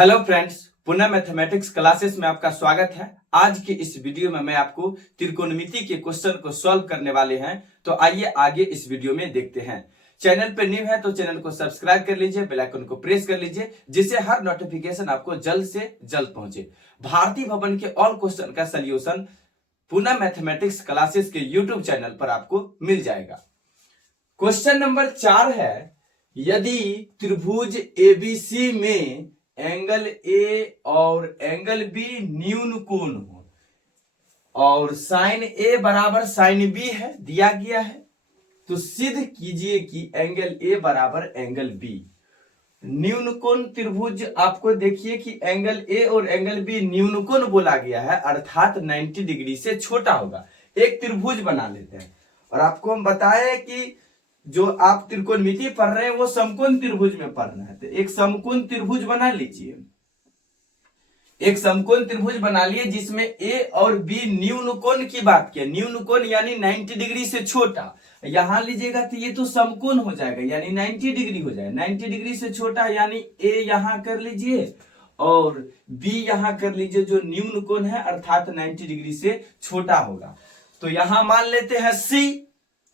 Hello friends, पुनः mathematics classes में आपका स्वागत है। आज के इस वीडियो में मैं आपको त्रिकोणमिति के क्वेश्चन को सॉल्व करने वाले हैं। तो आइए आगे इस वीडियो में देखते हैं। चैनल पर न्यू है तो चैनल को सब्सक्राइब कर लीजिए, बेल आइकन को प्रेस कर लीजिए, जिससे हर नोटिफिकेशन आपको जल्द से जल्द पहुंचे। भारतीय भवन के ऑल क्वेश्चन का सोल्यूशन पुनः मैथमेटिक्स क्लासेस के यूट्यूब चैनल पर आपको मिल जाएगा। क्वेश्चन नंबर 4 है, यदि त्रिभुज एबीसी में एंगल ए और एंगल बी न्यून कोण हो और साइन ए बराबर साइन बी है दिया गया है, तो सिद्ध कीजिए कि एंगल ए बराबर एंगल बी। न्यून कोण त्रिभुज आपको देखिए कि एंगल ए और एंगल बी न्यून कोण बोला गया है, अर्थात 90 डिग्री से छोटा होगा। एक त्रिभुज बना लेते हैं और आपको हम बताए कि जो आप त्रिकोणमिति पढ़ रहे हैं वो समकोण त्रिभुज में पढ़ना है। तो एक समकोण त्रिभुज बना लीजिए, एक समकोण त्रिभुज बना लिए जिसमें ए और बी न्यून कोण की बात किया। न्यून कोण यानी 90 डिग्री से छोटा। यहां लीजिएगा तो ये तो समकोण हो जाएगा, यानी 90 डिग्री हो जाएगा। 90 डिग्री से छोटा यानी ए यहां कर लीजिए और बी यहां कर लीजिए, जो न्यून कोण है अर्थात 90 डिग्री से छोटा होगा। तो यहां मान लेते हैं सी।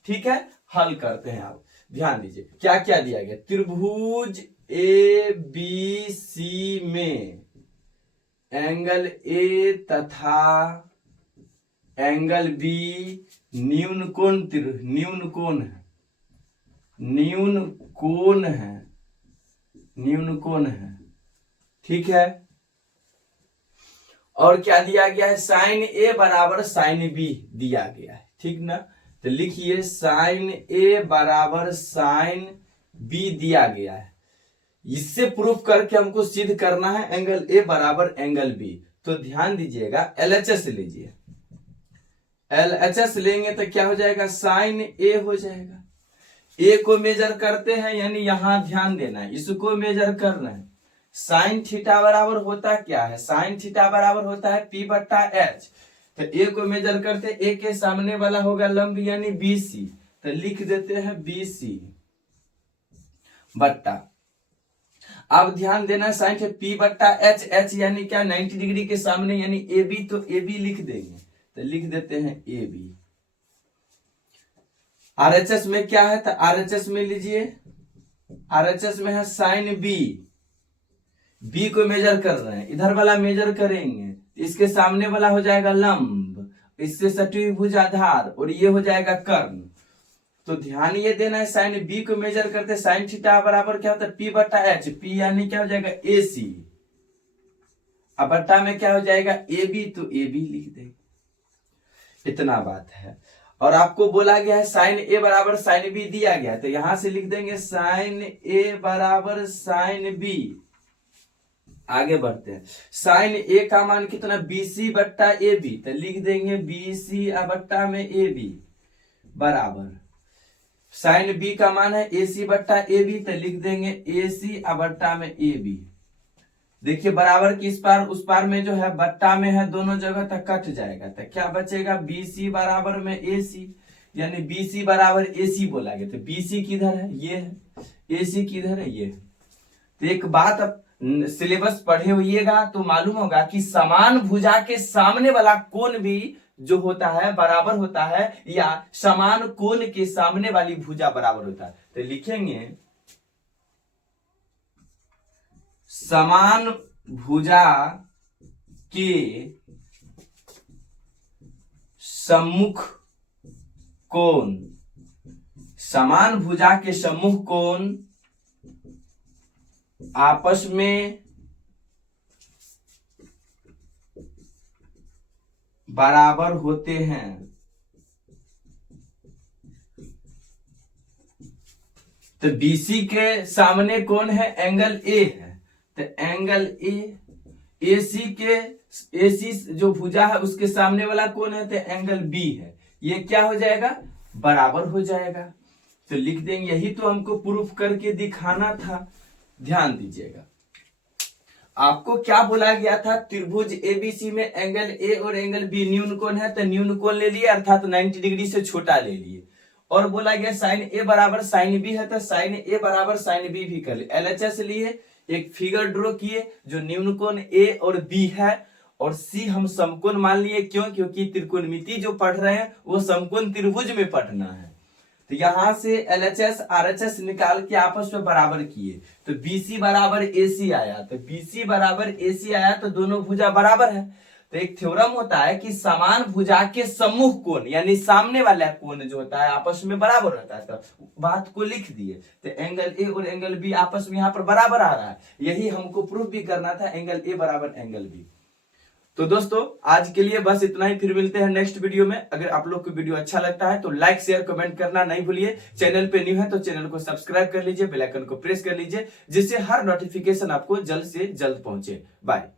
ठीक है, हल करते हैं। आप ध्यान दीजिए क्या क्या दिया गया। त्रिभुज ए बी सी में एंगल ए तथा एंगल बी न्यून कोण है, न्यून कोण है। ठीक है, और क्या दिया गया है, साइन ए बराबर साइन बी दिया गया है। ठीक ना, तो लिखिए साइन ए बराबर साइन बी दिया गया है। इससे प्रूफ करके हमको सिद्ध करना है एंगल ए बराबर एंगल बी। तो ध्यान दीजिएगा, एलएचएस लीजिए। एलएचएस लेंगे तो क्या हो जाएगा, साइन ए हो जाएगा। ए को मेजर करते हैं, यानी यहां ध्यान देना है, इसको मेजर करना है। साइन थीटा बराबर होता क्या है, साइन थीटा बराबर होता है पी बट्टा एच। तो ए को मेजर करते, ए के सामने वाला होगा लंब यानी बीसी, तो लिख देते हैं बीसी बट्टा। अब ध्यान देना, साइन है पी बट्टा एच, एच यानी क्या, 90 डिग्री के सामने यानी ए बी, तो ए बी लिख देंगे, तो लिख देते हैं ए बी। आरएचएस में क्या है, तो आरएचएस में लीजिए, आरएचएस में है साइन बी। बी को मेजर कर रहे हैं, इधर वाला मेजर करेंगे, इसके सामने वाला हो जाएगा लंब, इससे सटी हुई भुजाधार, और ये हो जाएगा कर्ण। तो ध्यान ये देना है, साइन बी को मेजर करते साइन थीटा बराबर क्या होता है, पी बट्टा एच। पी यानी क्या हो जाएगा, ए सी। अब बट्टा में क्या हो जाएगा, ए बी, तो ए बी लिख देंगे। इतना बात है। और आपको बोला गया है साइन ए बराबर साइन बी दिया गया है, तो यहां से लिख देंगे साइन ए बराबर साइन बी। आगे बढ़ते हैं, साइन ए का मान कितना, बीसी बट्टा ए बी, तो लिख देंगे बीसी बट्टा में ए बी बराबर साइन बी का मान है एसी बट्टा ए बी, तो लिख देंगे एसी बट्टा में ए बी। देखिए बराबर की इस पार उस पार में जो है बट्टा में है, दोनों जगह तक कट जाएगा, तो क्या बचेगा, बीसी बराबर में एसी, यानी बीसी बराबर एसी बोला गया। तो बीसी किधर है, ये है, एसी किधर है, ये है। तो एक बात अब सिलेबस पढ़े होइएगा तो मालूम होगा कि समान भुजा के सामने वाला कोण भी जो होता है बराबर होता है, या समान कोण के सामने वाली भुजा बराबर होता है। तो लिखेंगे समान भुजा के सम्मुख कोण, समान भुजा के सम्मुख कोण आपस में बराबर होते हैं। तो बीसी के सामने कौन है, एंगल ए है, तो एंगल ए। एसी के, एसी जो भुजा है उसके सामने वाला कौन है, तो एंगल बी है। ये क्या हो जाएगा, बराबर हो जाएगा। तो लिख देंगे, यही तो हमको प्रूफ करके दिखाना था। ध्यान दीजिएगा, आपको क्या बोला गया था, त्रिभुज एबीसी में एंगल ए और एंगल बी न्यून कोण है, तो न्यून कोण ले लिए अर्थात 90 डिग्री से छोटा ले लिए। और बोला गया साइन ए बराबर साइन बी है, तो साइन ए बराबर साइन बी भी कर लिए। एलएचएस लिए, एक फिगर ड्रॉ किए जो निम्न कोण ए और बी है और सी हम समकोण मान लिए। क्यों? क्योंकि त्रिकोणमिति जो पढ़ रहे हैं वो समकोण त्रिभुज में पढ़ना है। तो यहां से LHS RHS निकाल के आपस में बराबर किए तो BC बराबर AC आया। तो BC बराबर AC आया तो दोनों भुजा बराबर है। तो एक थ्योरम होता है कि समान भुजा के सम्मुख कोण यानी सामने वाला कोण जो होता है आपस में बराबर होता है। तो बात को लिख दिए तो एंगल ए और एंगल बी आपस में यहाँ पर बराबर आ रहा है। यही हमको प्रूफ भी करना था, एंगल ए बराबर एंगल बी। तो दोस्तों आज के लिए बस इतना ही, फिर मिलते हैं नेक्स्ट वीडियो में। अगर आप लोग को वीडियो अच्छा लगता है तो लाइक शेयर कमेंट करना नहीं भूलिए। चैनल पे न्यू है तो चैनल को सब्सक्राइब कर लीजिए, बेल आइकन को प्रेस कर लीजिए जिससे हर नोटिफिकेशन आपको जल्द से जल्द पहुंचे। बाय।